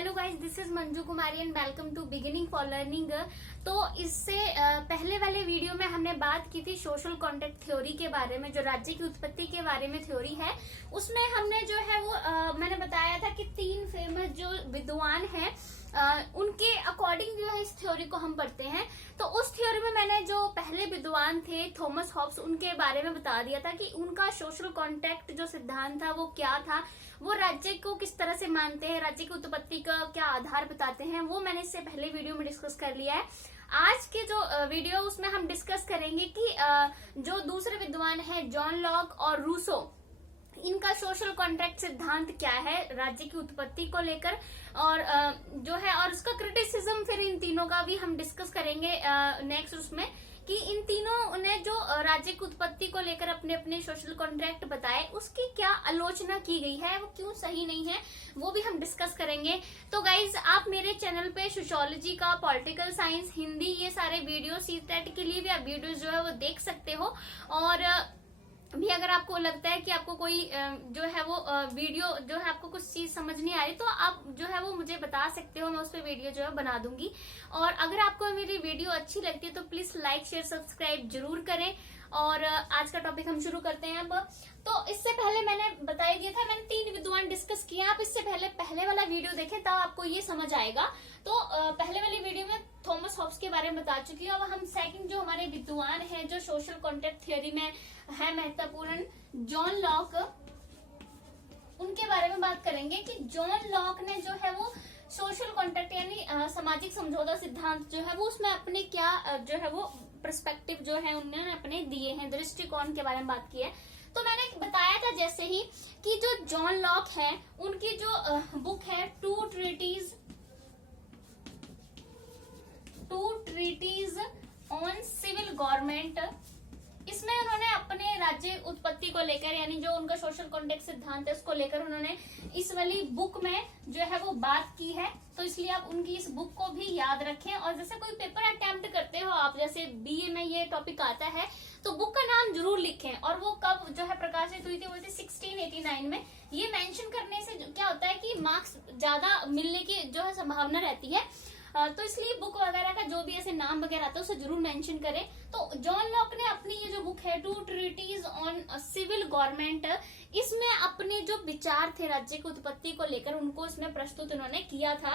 Hello guys, this is Manju Kumari and welcome to beginning for learning. तो इससे पहले वाले वीडियो में हमने बात की थी सोशल कॉन्ट्रैक्ट थ्योरी के बारे में, जो राज्य की उत्पत्ति के बारे में थ्योरी है। उसमें हमने जो है वो मैंने बताया था कि तीन फेमस जो विद्वान हैं उनके अकॉर्डिंग जो है इस थ्योरी को हम पढ़ते हैं। तो उस थ्योरी में मैंने जो पहले विद्वान थे थॉमस हॉब्स, उनके बारे में बता दिया था कि उनका सोशल कॉन्ट्रैक्ट जो सिद्धांत था वो क्या था, वो राज्य को किस तरह से मानते हैं, राज्य की उत्पत्ति का क्या आधार बताते हैं, वो मैंने इससे पहले वीडियो में डिस्कस कर लिया है। आज के जो वीडियो उसमें हम डिस्कस करेंगे कि जो दूसरे विद्वान हैं जॉन लॉक और रूसो, इनका सोशल कॉन्ट्रैक्ट सिद्धांत क्या है राज्य की उत्पत्ति को लेकर, और जो है और उसका क्रिटिसिज्म फिर इन तीनों का भी हम डिस्कस करेंगे नेक्स्ट उसमें, कि इन तीनों ने जो राज्य की उत्पत्ति को लेकर अपने अपने सोशल कॉन्ट्रैक्ट बताए उसकी क्या आलोचना की गई है, वो क्यों सही नहीं है, वो भी हम डिस्कस करेंगे। तो गाइज, आप मेरे चैनल पे सोशियोलॉजी का, पॉलिटिकल साइंस, हिंदी, ये सारे वीडियो सीटेट के लिए भी आप वीडियोस जो है वो देख सकते हो। और भी अगर आपको लगता है कि आपको कोई जो है वो वीडियो जो है आपको कुछ चीज समझ नहीं आ रही, तो आप जो है वो मुझे बता सकते हो, मैं उस पर वीडियो जो है बना दूंगी। और अगर आपको मेरी वीडियो अच्छी लगती है तो प्लीज लाइक, शेयर, सब्सक्राइब जरूर करें। और आज का टॉपिक हम शुरू करते हैं अब। तो इससे पहले मैंने बता दिया था, मैंने तीन विद्वान डिस्कस किए। आप इससे पहले वाला वीडियो देखें तब आपको ये समझ आएगा। तो पहले वाली वीडियो में थॉमस हॉब्स के बारे में बता चुकी हूँ। अब हम सेकंड जो हमारे विद्वान हैं जो सोशल कॉन्ट्रैक्ट थ्योरी में है महत्वपूर्ण, जॉन लॉक, उनके बारे में बात करेंगे कि जॉन लॉक ने जो है वो सोशल कॉन्ट्रैक्ट यानी सामाजिक समझौता सिद्धांत जो है वो उसमें अपने क्या जो है वो पर्सपेक्टिव जो है उन्होंने अपने दिए हैं, दृष्टिकोण के बारे में बात की है। तो मैंने बताया था जैसे ही कि जो जॉन लॉक है उनकी जो बुक है two treatises on civil government, इसमें उन्होंने अपने राज्य उत्पत्ति को लेकर यानी जो उनका सोशल कॉन्ट्रैक्ट सिद्धांत है उसको लेकर उन्होंने इस वाली बुक में जो है वो बात की है। तो इसलिए आप उनकी इस बुक को भी याद रखें। और जैसे कोई पेपर अटेम्प्ट करते हो आप, जैसे बीए में ये टॉपिक आता है, तो बुक का नाम जरूर लिखें। और वो कब जो है प्रकाशित हुई थी, वो थी 1689 में। ये मेंशन करने से क्या होता है कि मार्क्स ज्यादा मिलने की जो है संभावना रहती है। तो इसलिए बुक वगैरह का जो भी ऐसे नाम वगैरह आता है उसे जरूर मेंशन करें। तो जॉन लॉक ने अपनी ये जो बुक है two treatises on civil government, इसमें अपने जो विचार थे राज्य की उत्पत्ति को लेकर उनको इसमें प्रस्तुत उन्होंने किया था।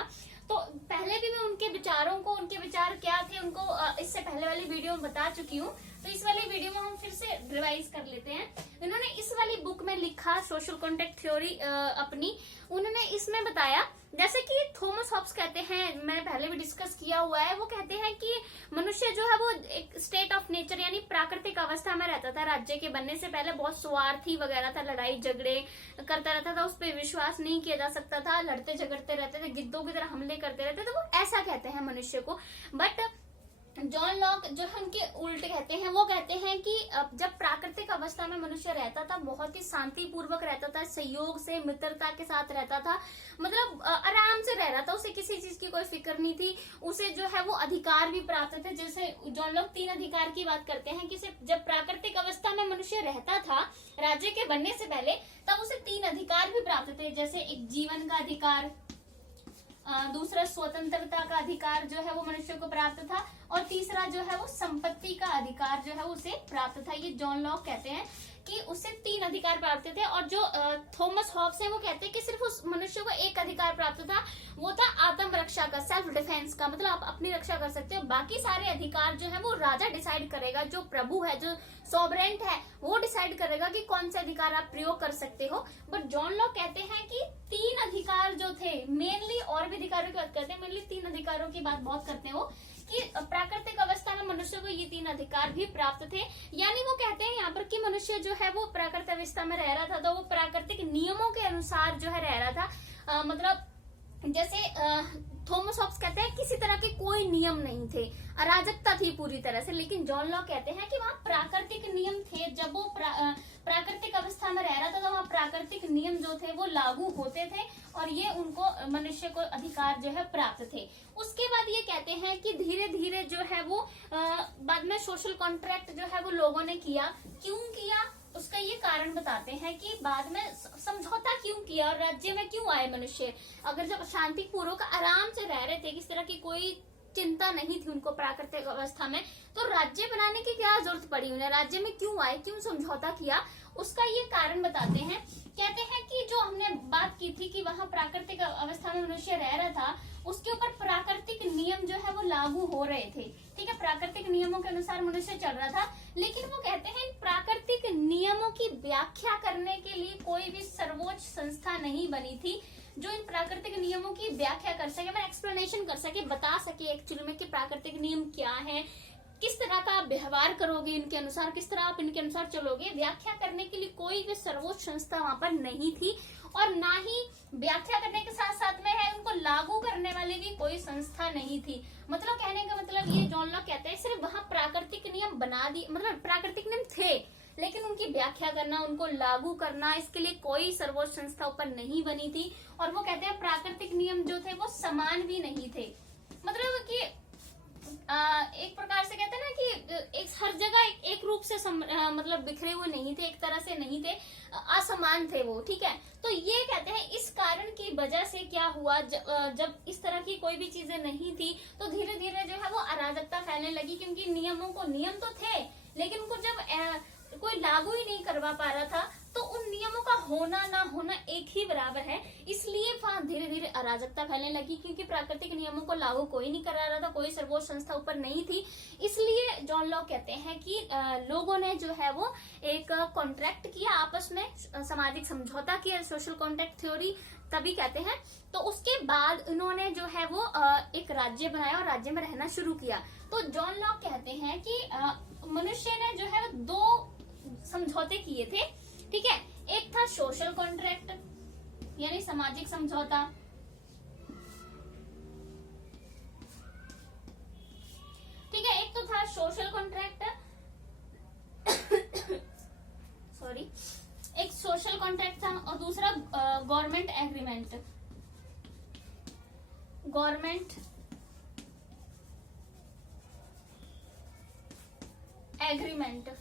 तो पहले भी मैं उनके विचारों को, उनके विचार क्या थे उनको इससे पहले वाली वीडियो में बता चुकी हूँ। तो इस वाली वीडियो में हम फिर से रिवाइज कर लेते हैं। इन्होंने इस वाली बुक में लिखा सोशल कॉन्ट्रैक्ट थ्योरी अपनी, उन्होंने इसमें बताया जैसे कि थॉमस हॉब्स कहते हैं, मैंने पहले भी डिस्कस किया हुआ है, वो कहते हैं कि मनुष्य जो है वो एक स्टेट ऑफ नेचर यानी प्राकृतिक अवस्था में रहता था। राज्य के बनने से पहले बहुत स्वार्थी वगैरह था, लड़ाई झगड़े करता रहता था, उस पर विश्वास नहीं किया जा सकता था, लड़ते झगड़ते रहते थे, गिद्धों की तरह हमले करते रहते थे। तो वो ऐसा कहते हैं मनुष्य को। बट जॉन लॉक जो है उनके उल्ट कहते हैं, वो कहते हैं कि जब प्राकृतिक अवस्था में मनुष्य रहता था बहुत ही शांतिपूर्वक रहता था, सहयोग से, मित्रता के साथ रहता था, मतलब आराम से रह रहा था, उसे किसी चीज की कोई फिक्र नहीं थी, उसे जो है वो अधिकार भी प्राप्त थे। जैसे जॉन लॉक तीन अधिकार की बात करते हैं कि जब प्राकृतिक अवस्था में मनुष्य रहता था राज्य के बनने से पहले, तब उसे तीन अधिकार भी प्राप्त थे। जैसे एक जीवन का अधिकार, दूसरा स्वतंत्रता का अधिकार जो है वो मनुष्य को प्राप्त था, और तीसरा जो है वो संपत्ति का अधिकार जो है उसे प्राप्त था। ये जॉन लॉक कहते हैं कि उससे तीन अधिकार प्राप्त थे। और जो थॉमस हॉब्स है वो कहते हैं कि सिर्फ उस मनुष्य को एक अधिकार प्राप्त था, वो था आत्म रक्षा का, सेल्फ डिफेंस का, मतलब आप अपनी रक्षा कर सकते हो। बाकी सारे अधिकार जो है वो राजा डिसाइड करेगा, जो प्रभु है, जो सॉवरेंट है, वो डिसाइड करेगा कि कौन से अधिकार आप प्रयोग कर सकते हो। बट जॉन लॉक कहते हैं कि तीन अधिकार जो थे मेनली, और भी अधिकारों की बात करते हैं, मेनली तीन अधिकारों की बात बहुत करते हैं वो, कि प्राकृतिक अवस्था में मनुष्य को ये तीन अधिकार भी प्राप्त थे। यानी वो कहते हैं यहाँ पर कि मनुष्य जो है वो प्राकृतिक अवस्था में रह रहा था तो वो प्राकृतिक नियमों के अनुसार जो है रह रहा था। मतलब जैसे थॉमस हॉब्स कहते हैं किसी तरह के कोई नियम नहीं थे, अराजकता थी पूरी तरह से। लेकिन जॉन लॉक कहते हैं कि वहाँ प्राकृतिक नियम थे। जब वो प्राकृतिक अवस्था में रह रहा था तो वहाँ प्राकृतिक नियम जो थे वो लागू होते थे, और ये उनको मनुष्य को अधिकार जो है प्राप्त थे। उसके बाद ये कहते हैं कि धीरे धीरे जो है वो बाद में सोशल कॉन्ट्रैक्ट जो है वो लोगों ने किया। क्यों किया उसका ये कारण बता बताते हैं कि बाद में समझौता क्यों किया और राज्य में क्यों आए मनुष्य। अगर जब शांतिपूर्वक आराम से रह रहे थे, किस तरह की कोई चिंता नहीं थी उनको प्राकृतिक अवस्था में, तो राज्य बनाने की क्या जरूरत पड़ी उन्हें, राज्य में क्यों आए, क्यों समझौता किया, उसका ये कारण बताते हैं। कहते हैं कि जो हमने बात की थी कि वहां प्राकृतिक अवस्था में मनुष्य रह रहा था, उसके ऊपर प्राकृतिक नियम जो है वो लागू हो रहे थे। ठीक है, प्राकृतिक नियमों के अनुसार मनुष्य चल रहा था, लेकिन वो कहते हैं प्राकृतिक नियमों की व्याख्या करने के लिए कोई भी सर्वोच्च संस्था नहीं बनी थी जो इन प्राकृतिक नियमों की व्याख्या कर सके, मैं एक्सप्लेनेशन कर सके, बता सके एक्चुअली में कि प्राकृतिक नियम क्या है, किस तरह का आप व्यवहार करोगे इनके अनुसार, किस तरह आप इनके अनुसार चलोगे। व्याख्या करने के लिए कोई भी सर्वोच्च संस्था वहां पर नहीं थी, और ना ही व्याख्या करने के साथ साथ में है उनको लागू करने वाली भी कोई संस्था नहीं थी। मतलब कहने का मतलब ये जॉन लॉक कहते हैं सिर्फ वहां प्राकृतिक नियम बना दिए, मतलब प्राकृतिक नियम थे लेकिन उनकी व्याख्या करना, उनको लागू करना, इसके लिए कोई सर्वोच्च संस्था ऊपर नहीं बनी थी। और वो कहते हैं प्राकृतिक नियम जो थे वो समान भी नहीं थे, मतलब कि एक प्रकार से कहते हैं ना कि एक हर जगह एक रूप से मतलब बिखरे हुए नहीं थे, एक तरह से नहीं थे, असमान थे वो। ठीक है, तो ये कहते हैं इस कारण की वजह से क्या हुआ, जब इस तरह की कोई भी चीजें नहीं थी तो धीरे धीरे जो है वो अराजकता फैलने लगी, क्योंकि नियम तो थे लेकिन उनको जब कोई लागू ही नहीं करवा पा रहा था तो उन नियमों का होना ना होना एक ही बराबर है, इसलिए वहां धीरे धीरे अराजकता फैलने लगी, क्योंकि प्राकृतिक नियमों को लागू कोई नहीं करा रहा था, कोई सर्वोच्च संस्था ऊपर नहीं थी। इसलिए जॉन लॉक कहते हैं कि लोगों ने जो है वो एक कॉन्ट्रैक्ट किया आपस में, सामाजिक समझौता किया, सोशल कॉन्ट्रैक्ट थ्योरी तभी कहते हैं। तो उसके बाद उन्होंने जो है वो एक राज्य बनाया और राज्य में रहना शुरू किया। तो जॉन लॉक कहते हैं कि मनुष्य ने जो है दो समझौते किए थे। ठीक है, एक था सोशल कॉन्ट्रैक्ट यानी सामाजिक समझौता, ठीक है, एक तो था सोशल कॉन्ट्रैक्ट सॉरी, एक सोशल कॉन्ट्रैक्ट था और दूसरा गवर्नमेंट एग्रीमेंट, गवर्नमेंट एग्रीमेंट।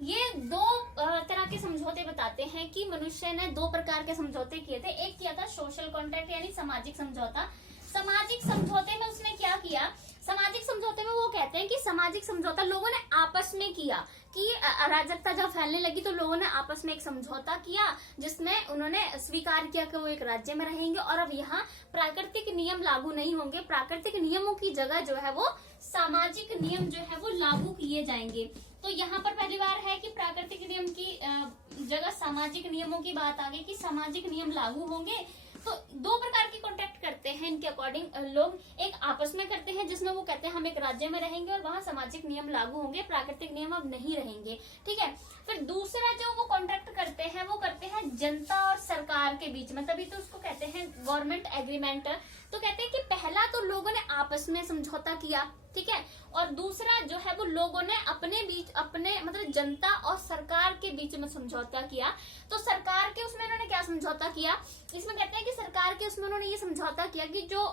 ये दो तरह के समझौते बताते हैं कि मनुष्य ने दो प्रकार के समझौते किए थे। एक किया था सोशल कॉन्ट्रैक्ट यानी सामाजिक समझौता। सामाजिक समझौते में उसने क्या किया, सामाजिक समझौते में वो कहते हैं कि सामाजिक समझौता लोगों ने आपस में किया, कि अराजकता जब फैलने लगी तो लोगों ने आपस में एक समझौता किया जिसमें उन्होंने स्वीकार किया कि वो एक राज्य में रहेंगे और अब यहाँ प्राकृतिक नियम लागू नहीं होंगे, प्राकृतिक नियमों की जगह जो है वो सामाजिक नियम जो है वो लागू किए जाएंगे। तो यहाँ पर पहली बार है कि प्राकृतिक नियम की जगह सामाजिक नियमों की बात आ गई कि सामाजिक नियम लागू होंगे। तो दो प्रकार की कॉन्ट्रैक्ट करते हैं इनके अकॉर्डिंग लोग, एक आपस में करते हैं जिसमें वो कहते हैं हम एक राज्य में रहेंगे और वहां सामाजिक नियम लागू होंगे, प्राकृतिक नियम अब नहीं रहेंगे। ठीक है, फिर दूसरा जो वो कॉन्ट्रैक्ट करते हैं वो करते हैं जनता और सरकार के बीच में, तभी तो उसको कहते हैं गवर्नमेंट एग्रीमेंट। तो कहते हैं कि पहला तो लोगों ने आपस में समझौता किया, ठीक है, और दूसरा जो है वो लोगों ने अपने बीच, अपने मतलब जनता और सरकार के बीच में समझौता किया। तो सरकार के उसमें उन्होंने क्या समझौता किया, इसमें कहते हैं कि सरकार के उसमें उन्होंने ये समझौता किया कि जो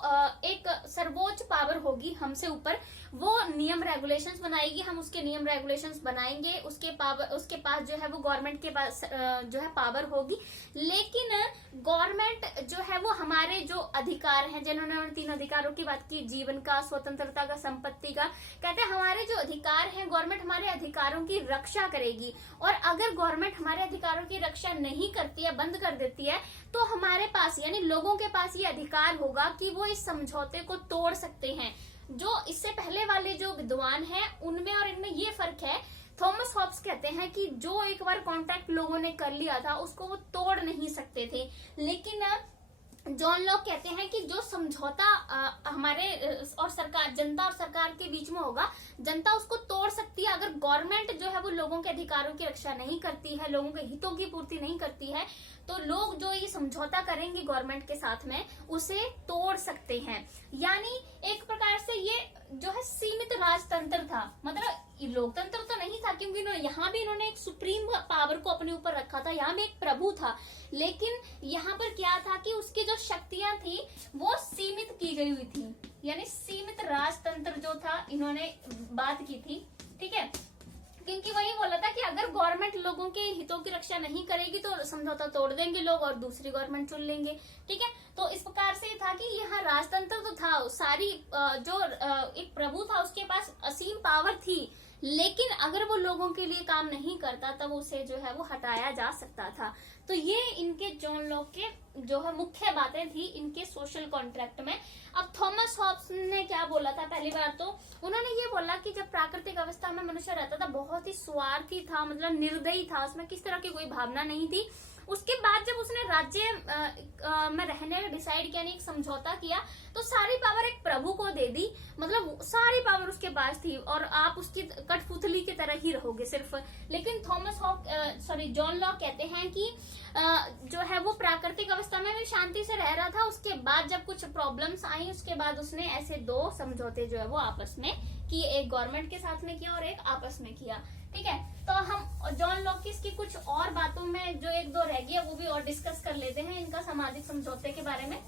एक सर्वोच्च पावर होगी हमसे ऊपर, वो नियम रेगुलेशंस बनाएगी, हम उसके नियम रेगुलेशंस बनाएंगे, उसके पास जो है वो गवर्नमेंट के पास जो है पावर होगी, लेकिन गवर्नमेंट जो है वो हमारे जो अधिकार हैं, जिन्होंने तीन अधिकारों की बात की, जीवन का, स्वतंत्रता का, संपत्ति का, कहते हैं हमारे जो अधिकार हैं गवर्नमेंट हमारे अधिकारों की रक्षा करेगी, और अगर गवर्नमेंट हमारे अधिकारों की रक्षा नहीं करती है, बंद कर देती है, तो हमारे पास यानी लोगों के पास ये अधिकार होगा कि वो इस समझौते को तोड़ सकते हैं। जो इससे पहले वाले जो विद्वान हैं उनमें और इनमें ये फर्क है। थॉमस हॉब्स कहते हैं कि जो एक बार कॉन्ट्रैक्ट लोगों ने कर लिया था उसको वो तोड़ नहीं सकते थे, लेकिन जॉन लॉक कहते हैं कि जो समझौता हमारे और सरकार, जनता और सरकार के बीच में होगा, जनता उसको तोड़ सकती है अगर गवर्नमेंट जो है वो लोगों के अधिकारों की रक्षा नहीं करती है, लोगों के हितों की पूर्ति नहीं करती है, तो लोग जो ये समझौता करेंगे गवर्नमेंट के साथ में उसे तोड़ सकते हैं। यानी एक प्रकार से ये जो है सीमित राजतंत्र था, मतलब लोकतंत्र तो नहीं था, क्योंकि यहाँ भी इन्होंने एक सुप्रीम पावर को अपने ऊपर रखा था, यहाँ भी एक प्रभु था, लेकिन यहाँ पर क्या था कि उसकी जो शक्तियां थी वो सीमित की गई हुई थी, यानी सीमित राजतंत्र जो था इन्होंने बात की थी। ठीक है, क्योंकि वही के हितों की रक्षा नहीं करेगी तो समझौता तोड़ देंगे लोग और दूसरी गवर्नमेंट चुन लेंगे। ठीक है, तो इस प्रकार से था कि यहाँ राजतंत्र तो था, सारी जो एक प्रभु था उसके पास असीम पावर थी, लेकिन अगर वो लोगों के लिए काम नहीं करता तब उसे जो है वो हटाया जा सकता था। तो ये इनके जॉन लॉक के जो है मुख्य बातें थी इनके सोशल कॉन्ट्रैक्ट में। अब थॉमस हॉब्स ने क्या बोला था, पहली बार तो उन्होंने ये बोला कि जब प्राकृतिक अवस्था में मनुष्य रहता था बहुत ही स्वार्थी था, मतलब निर्दयी था, उसमें किस तरह की कोई भावना नहीं थी। उसके बाद जब उसने राज्य में रहने में डिसाइड किया, एक समझौता किया, तो सारी पावर एक प्रभु को दे दी, मतलब सारी पावर उसके पास थी और आप उसकी कठपुतली की तरह ही रहोगे सिर्फ। लेकिन जॉन लॉक कहते हैं कि जो है वो प्राकृतिक अवस्था में भी शांति से रह रहा था। उसके बाद जब कुछ प्रॉब्लम्स आई उसके बाद उसने ऐसे दो समझौते जो है वो आपस में किए, एक गवर्नमेंट के साथ में किया और एक आपस में किया। ठीक है, तो हम जॉन लॉक की इसकी कुछ और बातों में जो एक दो रह गई है वो भी और डिस्कस कर लेते हैं इनका सामाजिक समझौते के बारे में।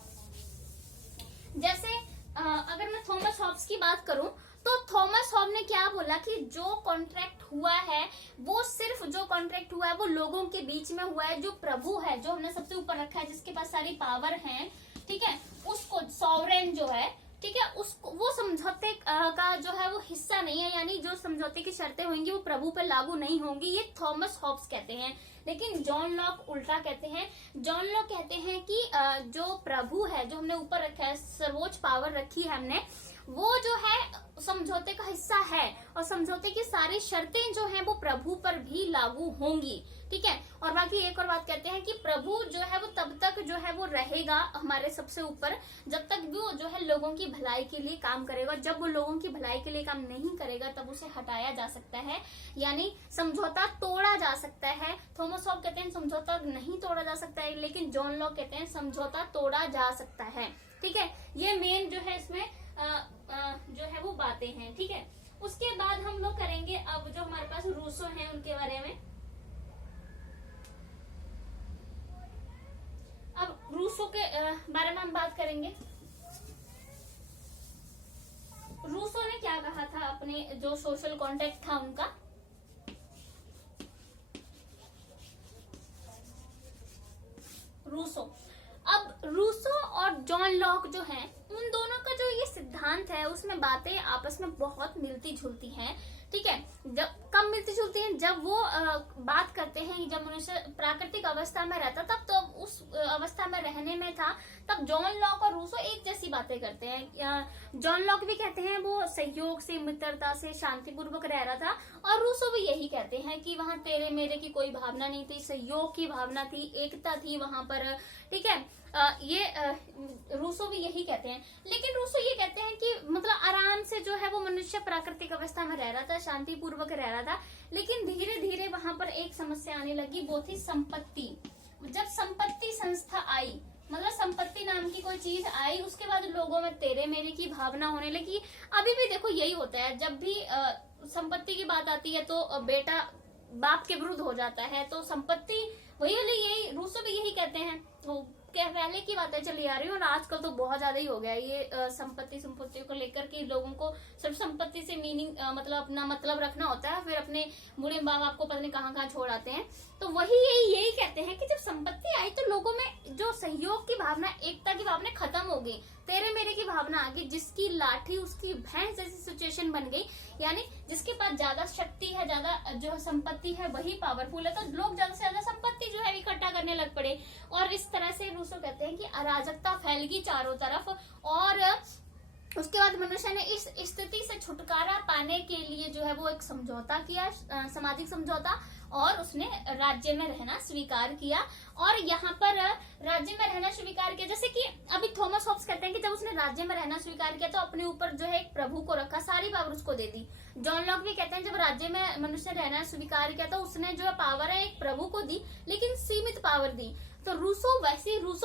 जैसे अगर मैं थॉमस हॉब्स की बात करूं तो थॉमस हॉब ने क्या बोला कि जो कॉन्ट्रैक्ट हुआ है वो सिर्फ जो कॉन्ट्रैक्ट हुआ है वो लोगों के बीच में हुआ है। जो प्रभु है, जो हमने सबसे ऊपर रखा है, जिसके पास सारी पावर है, ठीक है, उसको सॉवरेन जो है, ठीक है, उसको वो समझौते का जो है वो हिस्सा नहीं है, यानी जो समझौते की शर्तें होंगी वो प्रभु पर लागू नहीं होंगी, ये थॉमस हॉब्स कहते हैं। लेकिन जॉन लॉक उल्टा कहते हैं। जॉन लॉक कहते हैं कि जो प्रभु है, जो हमने ऊपर रखा है, सर्वोच्च पावर रखी है हमने, वो जो है समझौते का हिस्सा है और समझौते की सारी शर्तें जो हैं वो प्रभु पर भी लागू होंगी। ठीक है, और बाकी एक और बात कहते हैं कि प्रभु जो है वो तब तक जो है वो रहेगा हमारे सबसे ऊपर जब तक वो जो है लोगों की भलाई के लिए काम करेगा। जब वो लोगों की भलाई के लिए काम नहीं करेगा तब उसे हटाया जा सकता है, यानी समझौता तोड़ा जा सकता है। थॉमस हॉब कहते हैं समझौता नहीं तोड़ा जा सकता है, लेकिन जॉन लॉक कहते हैं समझौता तोड़ा जा सकता है। ठीक है, ये मेन जो है इसमें जो है वो बातें हैं। ठीक है, उसके बाद हम लोग करेंगे अब जो हमारे पास रूसो हैं उनके बारे में। अब रूसो के बारे में हम बात करेंगे। रूसो ने क्या कहा था अपने जो सोशल कॉन्ट्रैक्ट था उनका, रूसो। अब रूसो और जॉन लॉक जो हैं उन दोनों का जो ये सिद्धांत है उसमें बातें आपस में बहुत मिलती जुलती हैं। ठीक है, जब कब मिलती जुलती हैं, जब वो बात करते हैं जब मनुष्य प्राकृतिक अवस्था में रहता तब तो उस अवस्था में रहने में था, तब जॉन लॉक और रूसो एक जैसी बातें करते हैं। जॉन लॉक भी कहते हैं वो सहयोग से, मित्रता से, शांतिपूर्वक रह रहा था, और रूसो भी यही कहते हैं कि वहां तेरे मेरे की कोई भावना नहीं थी, सहयोग की भावना थी, एकता थी वहां पर। ठीक है, रूसो भी यही कहते हैं। लेकिन रूसो ये कहते हैं कि मतलब आराम से जो है वो मनुष्य प्राकृतिक अवस्था में रह रहा था, शांतिपूर्वक रह रहा था, लेकिन धीरे धीरे वहां पर एक समस्या आने लगी, वो थी संपत्ति। जब संपत्ति संस्था आई, मतलब संपत्ति नाम की कोई चीज आई, उसके बाद लोगों में तेरे मेरे की भावना होने लगी। अभी भी देखो यही होता है, जब भी संपत्ति की बात आती है तो बेटा बाप के विरुद्ध हो जाता है, तो संपत्ति वही वाली, यही रूसो भी यही कहते हैं। तो पहले की बातें चली आ रही है और आजकल तो बहुत ज्यादा ही हो गया ये संपत्ति को लेकर के लोगों को सिर्फ संपत्ति से मीनिंग मतलब अपना मतलब रखना होता है, फिर अपने बूढ़े माँ बाप को पता नहीं कहाँ कहाँ छोड़ आते हैं। तो वही यही कहते हैं कि जब संपत्ति आई तो लोगों में जो सहयोग की भावना, एकता की भावना खत्म हो गई, तेरे मेरे की भावना आ गई, जिसकी लाठी उसकी भैंस जैसी सिचुएशन बन गई, यानी जिसके पास ज्यादा शक्ति है, ज्यादा जो संपत्ति है वही पावरफुल है, तो लोग ज्यादा से ज्यादा संपत्ति जो है इकट्ठा करने लग पड़े। और इस तरह से रूसो कहते हैं कि अराजकता फैल गई चारों तरफ, और उसके बाद मनुष्य ने इस स्थिति से छुटकारा पाने के लिए जो है वो एक समझौता किया, सामाजिक समझौता, और उसने राज्य में रहना स्वीकार किया। और यहाँ पर राज्य में रहना स्वीकार किया, जैसे कि अभी थॉमस हॉब्स कहते हैं कि जब उसने राज्य में रहना स्वीकार किया तो अपने ऊपर जो है एक प्रभु को रखा, सारी पावर उसको दे दी। जॉन लॉक भी कहते हैं जब राज्य में मनुष्य रहना स्वीकार किया तो उसने जो पावर है एक प्रभु को दी, लेकिन सीमित पावर दी। तो रूसो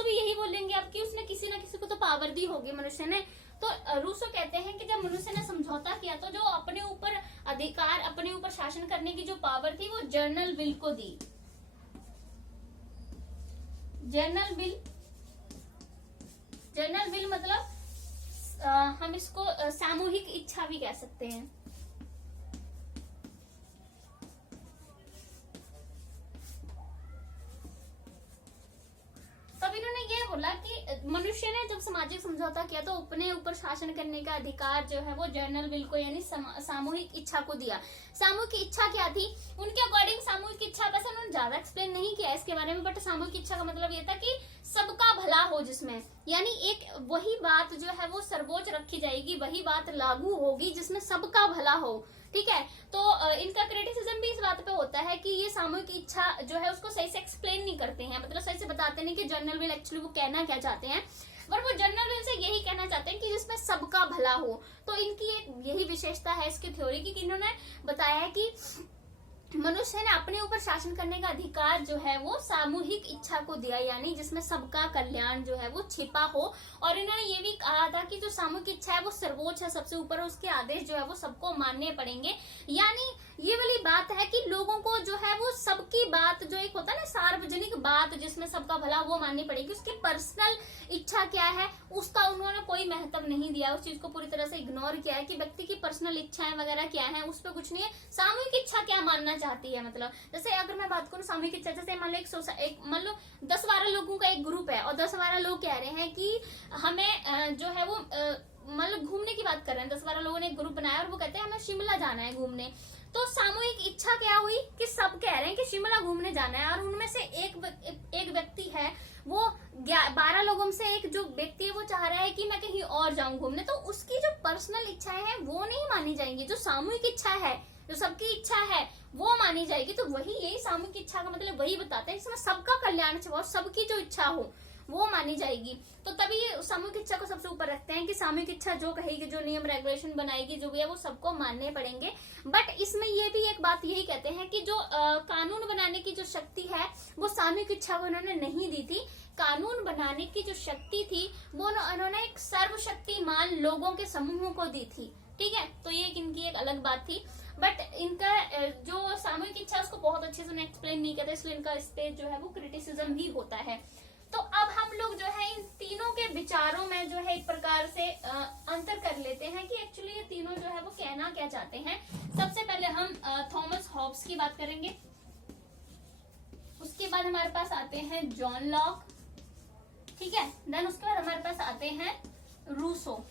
भी यही बोलेंगे अब कि उसने किसी न किसी को तो पावर दी होगी मनुष्य ने। तो रूसो कहते हैं कि जब मनुष्य ने समझौता किया तो जो अपने ऊपर अधिकार, अपने ऊपर शासन करने की जो पावर थी वो जर्नल विल को दी। जर्नल विल मतलब हम इसको सामूहिक इच्छा भी कह सकते हैं। बोला कि मनुष्य ने जब सामाजिक समझौता किया तो अपने ऊपर शासन करने का अधिकार जो है वो जनरल विल को यानी सामूहिक इच्छा को दिया। सामूहिक इच्छा क्या थी उनके अकॉर्डिंग? सामूहिक इच्छा वैसे उन्होंने ज्यादा एक्सप्लेन नहीं किया इसके बारे में, बट सामूहिक इच्छा का मतलब ये था कि सबका भला हो जिसमें, यानी एक वही बात जो है वो सर्वोच्च रखी जाएगी, वही बात लागू होगी जिसमें सबका भला हो। ठीक है, तो इनका क्रिटिसिज्म भी इस बात पे होता है कि ये सामूहिक इच्छा जो है उसको सही से एक्सप्लेन नहीं करते हैं, मतलब सही से बताते नहीं कि जनरल विल एक्चुअली वो कहना क्या चाहते हैं, पर वो जनरल विल से यही कहना चाहते हैं कि जिसमें सबका भला हो। तो इनकी एक यही विशेषता है इसकी थ्योरी की, इन्होंने बताया है कि मनुष्य ने अपने ऊपर शासन करने का अधिकार जो है वो सामूहिक इच्छा को दिया, यानी जिसमें सबका कल्याण जो है वो छिपा हो। और इन्होंने ये भी कहा था कि जो सामूहिक इच्छा है वो सर्वोच्च है, सबसे ऊपर, उसके आदेश जो है वो सबको मानने पड़ेंगे। यानी ये वाली बात है कि लोगों को जो है वो सबकी बात, जो एक होता है ना सार्वजनिक बात जिसमें सबका भला, वो माननी पड़ेगी। उसकी पर्सनल इच्छा क्या है उसका उन्होंने कोई महत्व नहीं दिया, उस चीज को पूरी तरह से इग्नोर किया है कि व्यक्ति की पर्सनल इच्छाएं वगैरह क्या है उस पर कुछ नहीं है। सामूहिक इच्छा क्या मानना चाहती है, मतलब जैसे अगर मैं बात करूं सामूहिक इच्छा, जैसे मान लो एक मान लो 10-12 लोगों का एक ग्रुप है और 10-12 लोग कह रहे हैं कि हमें जो है वो मतलब घूमने की बात कर रहे हैं, 10-12 लोगों ने एक ग्रुप बनाया और वो कहते हैं हमें शिमला जाना है घूमने। तो सामूहिक इच्छा क्या हुई कि सब कह रहे हैं कि शिमला घूमने जाना है, और उनमें से एक व्यक्ति है वो 12 लोगों में से एक जो व्यक्ति है वो चाह रहा है कि मैं कहीं और जाऊं घूमने, तो उसकी जो पर्सनल इच्छाएं हैं वो नहीं मानी जाएंगी। जो सामूहिक इच्छा है, जो सबकी इच्छा है वो मानी जाएगी। तो वही, यही सामूहिक इच्छा का मतलब वही बताते हैं, इसमें सबका कल्याण हो, सबकी जो इच्छा हो वो मानी जाएगी। तो तभी सामूहिक इच्छा को सबसे ऊपर रखते हैं कि सामूहिक इच्छा जो कहेगी, जो नियम रेगुलेशन बनाएगी, जो भी है वो सबको मानने पड़ेंगे। बट इसमें ये भी एक बात यही कहते हैं कि जो कानून बनाने की जो शक्ति है वो सामूहिक इच्छा को इन्होंने नहीं दी थी। कानून बनाने की जो शक्ति थी वो उन्होंने एक सर्वशक्तिमान लोगों के समूह को दी थी। ठीक है, तो ये इनकी एक अलग बात थी। बट इनका जो सामूहिक इच्छा उसको बहुत अच्छे से एक्सप्लेन नहीं करते, इसलिए इनका इस पे जो है वो क्रिटिसिज्म भी होता है। तो अब हम लोग जो है इन तीनों के विचारों में जो है एक प्रकार से अंतर कर लेते हैं कि एक्चुअली ये तीनों जो है वो कहना क्या चाहते हैं। सबसे पहले हम थॉमस हॉब्स की बात करेंगे, उसके बाद हमारे पास आते हैं जॉन लॉक, ठीक है, देन उसके बाद हमारे पास आते हैं रूसो।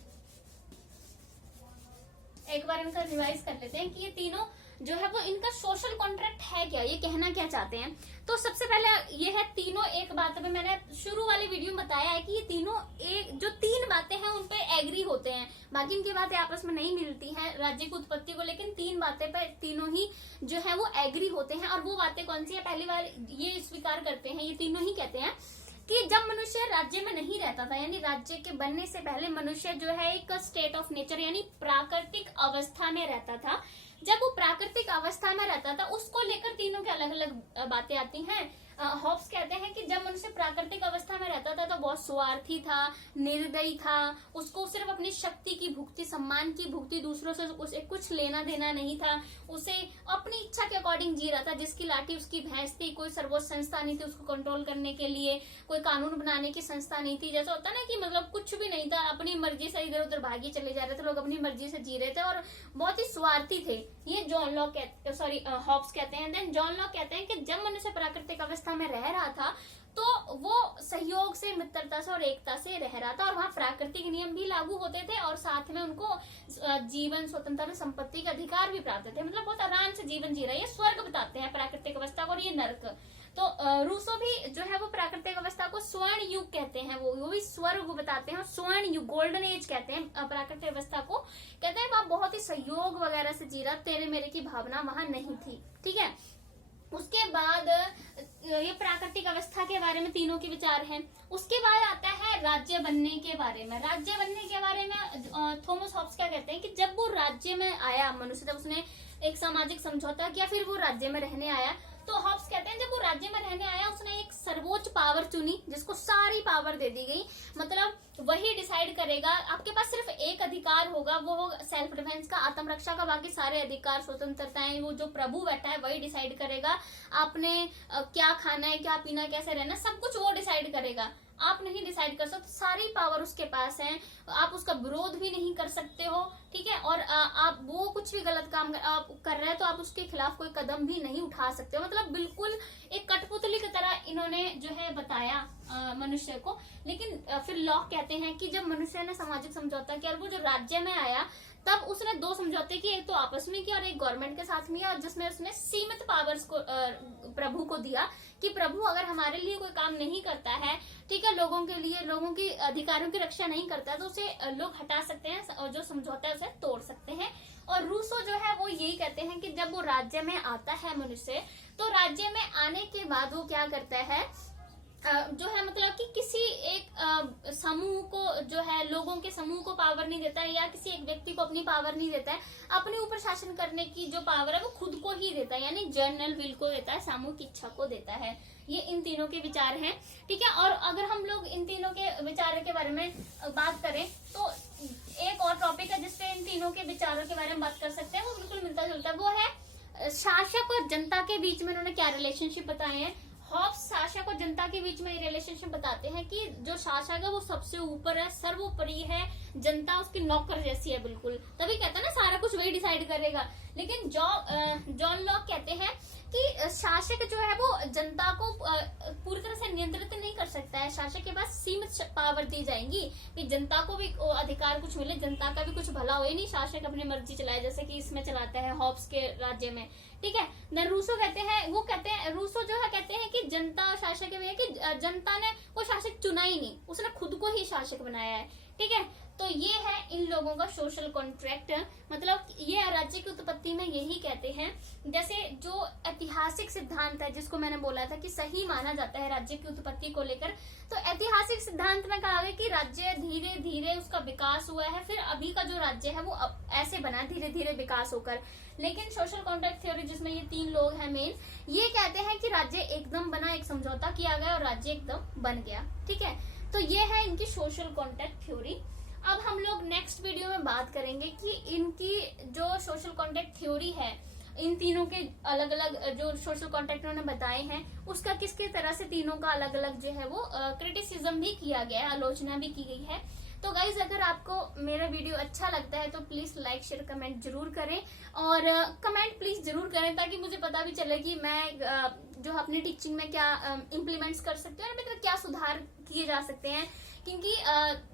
एक बार इनका रिवाइज कर लेते हैं कि ये तीनों जो है वो इनका सोशल कॉन्ट्रैक्ट है क्या, ये कहना क्या चाहते हैं। तो सबसे पहले ये है तीनों, एक बात पे मैंने शुरू वाली वीडियो में बताया है कि ये तीनों एक जो 3 बातें हैं उन पे एग्री होते हैं, बाकी इनकी बातें आपस में नहीं मिलती हैं राज्य की उत्पत्ति को, लेकिन 3 बातें पे तीनों ही जो है वो एग्री होते हैं। और वो बातें कौन सी है, पहली बार ये स्वीकार करते हैं, ये तीनों ही कहते हैं कि जब मनुष्य राज्य में नहीं रहता था, यानी राज्य के बनने से पहले मनुष्य जो है एक स्टेट ऑफ नेचर यानी प्राकृतिक अवस्था में रहता था। जब वो प्राकृतिक अवस्था में रहता था उसको लेकर तीनों के अलग अलग बातें आती हैं। हॉब्स कहते हैं कि जब मनुष्य प्राकृतिक अवस्था में रहता था तो बहुत स्वार्थी था, निर्दयी था, उसको सिर्फ अपनी शक्ति की भुक्ति, सम्मान की भुक्ति, दूसरों से उसे कुछ लेना देना नहीं था, उसे अपनी इच्छा के अकॉर्डिंग जी रहा था, जिसकी लाठी उसकी भैंस थी, कोई सर्वोच्च संस्था नहीं थी उसको कंट्रोल करने के लिए, कोई कानून बनाने की संस्था नहीं थी। जैसा होता ना कि मतलब कुछ भी नहीं था, अपनी मर्जी से इधर उधर भागी चले जा रहे थे, लोग अपनी मर्जी से जी रहे थे और बहुत ही स्वार्थी थे। ये जॉन लॉक हॉब्स कहते हैं। देन जॉन लॉक कहते हैं कि जब मनुष्य प्राकृतिक अवस्था में रह रहा था तो वो सहयोग से, मित्रता से और एकता से रह रहा था, और वहाँ प्राकृतिक नियम भी लागू होते थे और साथ में उनको जीवन, स्वतंत्रता, संपत्ति के अधिकार भी प्राप्त थे, मतलब बहुत आराम से जीवन जी रहा है। ये स्वर्ग बताते हैं प्राकृतिक अवस्था को और ये नर्क। तो रूसो भी जो है वो प्राकृतिक अवस्था को स्वर्ण युग कहते हैं, वो भी स्वर्ग बताते हैं, और स्वर्ण युग, गोल्डन एज कहते हैं प्राकृतिक अवस्था को। कहते हैं वहां बहुत ही सहयोग वगैरह से जी रहा, तेरे मेरे की भावना वहां नहीं थी। ठीक है, उसके बाद ये प्राकृतिक अवस्था के बारे में तीनों के विचार हैं। उसके बाद आता है राज्य बनने के बारे में। राज्य बनने के बारे में थॉमस हॉब्स क्या कहते हैं कि जब वो राज्य में आया मनुष्य, जब उसने एक सामाजिक समझौता किया, फिर वो राज्य में रहने आया, तो हॉब्स कहते हैं जब वो राज्य में रहने आया उसने एक सर्वोच्च पावर चुनी जिसको सारी पावर दे दी गई, मतलब वही डिसाइड करेगा। आपके पास सिर्फ एक अधिकार होगा, वो सेल्फ डिफेंस का, आत्मरक्षा का, बाकी सारे अधिकार, स्वतंत्रताएं वो जो प्रभु बैठा है वही डिसाइड करेगा। आपने क्या खाना है, क्या पीना, कैसे रहना, सब कुछ वो डिसाइड करेगा। आप नहीं डिसाइड कर सकते, सारी पावर उसके पास है, आप उसका विरोध भी नहीं कर सकते हो, ठीक है। और आप वो कुछ भी गलत काम आप कर रहे हैं तो आप उसके खिलाफ कोई कदम भी नहीं उठा सकते हो। मतलब बिल्कुल एक कठपुतली की तरह इन्होंने जो है बताया मनुष्य को। लेकिन फिर लॉक कहते हैं कि जब मनुष्य ने सामाजिक समझौता किया और वो जो राज्य में आया, तब उसने दो समझौते किए, एक तो आपस में किया और एक गवर्नमेंट के साथ में किया, और जिसमें उसने सीमित पावर्स को प्रभु को दिया कि प्रभु अगर हमारे लिए कोई काम नहीं करता है, ठीक है, लोगों के लिए, लोगों की अधिकारों की रक्षा नहीं करता है, तो उसे लोग हटा सकते हैं और जो समझौता है उसे तोड़ सकते हैं। और रूसो जो है वो यही कहते हैं कि जब वो राज्य में आता है मनुष्य, तो राज्य में आने के बाद वो क्या करता है, जो है मतलब कि किसी एक समूह को जो है, लोगों के समूह को पावर नहीं देता है, या किसी एक व्यक्ति को अपनी पावर नहीं देता है, अपने ऊपर शासन करने की जो पावर है वो खुद को ही देता है, यानी जर्नल विल को देता है, सामूहिक इच्छा को देता है। ये इन तीनों के विचार हैं, ठीक है। और अगर हम लोग इन तीनों के विचारों के बारे में बात करें तो एक और टॉपिक है जिसपे इन तीनों के विचारों के बारे में बात कर सकते हैं, वो बिल्कुल मिलता जुलता है, वो है शासक और जनता के बीच में उन्होंने क्या रिलेशनशिप बताए हैं। हॉब्स शासक और जनता के बीच में रिलेशनशिप बताते हैं कि जो शासक है वो सबसे ऊपर है, सर्वोपरि है, जनता उसकी नौकर जैसी है बिल्कुल, तभी कहता है ना सारा कुछ वही डिसाइड करेगा। लेकिन जॉन लॉक कहते हैं कि शासक जो है वो जनता को पूरी तरह से नियंत्रित नहीं कर सकता है, शासक के पास सीमित पावर दी जाएंगी कि जनता को भी अधिकार कुछ मिले, जनता का भी कुछ भला हो, नहीं शासक अपनी मर्जी चलाए जैसे कि इसमें चलाता है हॉब्स के राज्य में, ठीक है। न रूसो कहते हैं, वो कहते हैं, रूसो जो है कहते हैं कि जनता और शासक में है कि जनता ने वो शासक चुना ही नहीं, उसने खुद को ही शासक बनाया है, ठीक है। तो ये है इन लोगों का सोशल कॉन्ट्रैक्ट, मतलब ये राज्य की उत्पत्ति में यही कहते हैं। जैसे जो ऐतिहासिक सिद्धांत है जिसको मैंने बोला था कि सही माना जाता है राज्य की उत्पत्ति को लेकर, तो ऐतिहासिक सिद्धांत में कहा गया कि राज्य धीरे धीरे उसका विकास हुआ है, फिर अभी का जो राज्य है वो ऐसे बना धीरे धीरे विकास होकर। लेकिन सोशल कॉन्ट्रैक्ट थ्योरी जिसमें ये तीन लोग हैं मेन, ये कहते हैं कि राज्य एकदम बना, एक समझौता किया गया और राज्य एकदम बन गया, ठीक है। तो ये है इनकी सोशल कॉन्ट्रैक्ट थ्योरी। अब हम लोग नेक्स्ट वीडियो में बात करेंगे कि इनकी जो सोशल कॉन्ट्रैक्ट थ्योरी है, इन तीनों के अलग अलग जो सोशल कॉन्ट्रैक्ट उन्होंने बताए हैं, उसका किस किस तरह से तीनों का अलग अलग जो है वो क्रिटिसिज्म भी किया गया है, आलोचना भी की गई है। तो गाइज अगर आपको मेरा वीडियो अच्छा लगता है तो प्लीज लाइक शेयर कमेंट जरूर करें, और कमेंट प्लीज जरूर करें ताकि मुझे पता भी चले कि मैं जो अपनी टीचिंग में क्या इम्प्लीमेंट्स कर सकते हैं और मेरे क्या सुधार किए जा सकते हैं। क्योंकि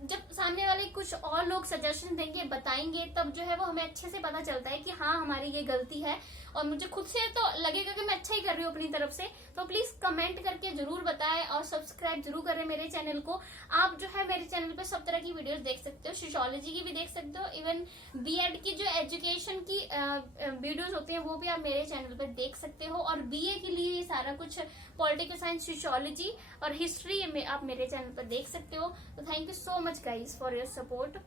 जब सामने वाले कुछ और लोग सजेशन देंगे, बताएंगे, तब जो है वो हमें अच्छे से पता चलता है कि हाँ हमारी ये गलती है, और मुझे खुद से तो लगेगा कि मैं अच्छा ही कर रही हूँ अपनी तरफ से। तो प्लीज कमेंट करके जरूर बताएं और सब्सक्राइब जरूर करें मेरे चैनल को। आप जो है मेरे चैनल पे सब तरह की वीडियोस देख सकते हो, सोशियोलॉजी की भी देख सकते हो, इवन बीएड की जो एजुकेशन की वीडियोस होती हैं वो भी आप मेरे चैनल पे देख सकते हो, और बीए के लिए सारा कुछ पॉलिटिकल साइंस, सोशियोलॉजी और हिस्ट्री आप मेरे चैनल पर देख सकते हो। तो thank you so much guys for your support.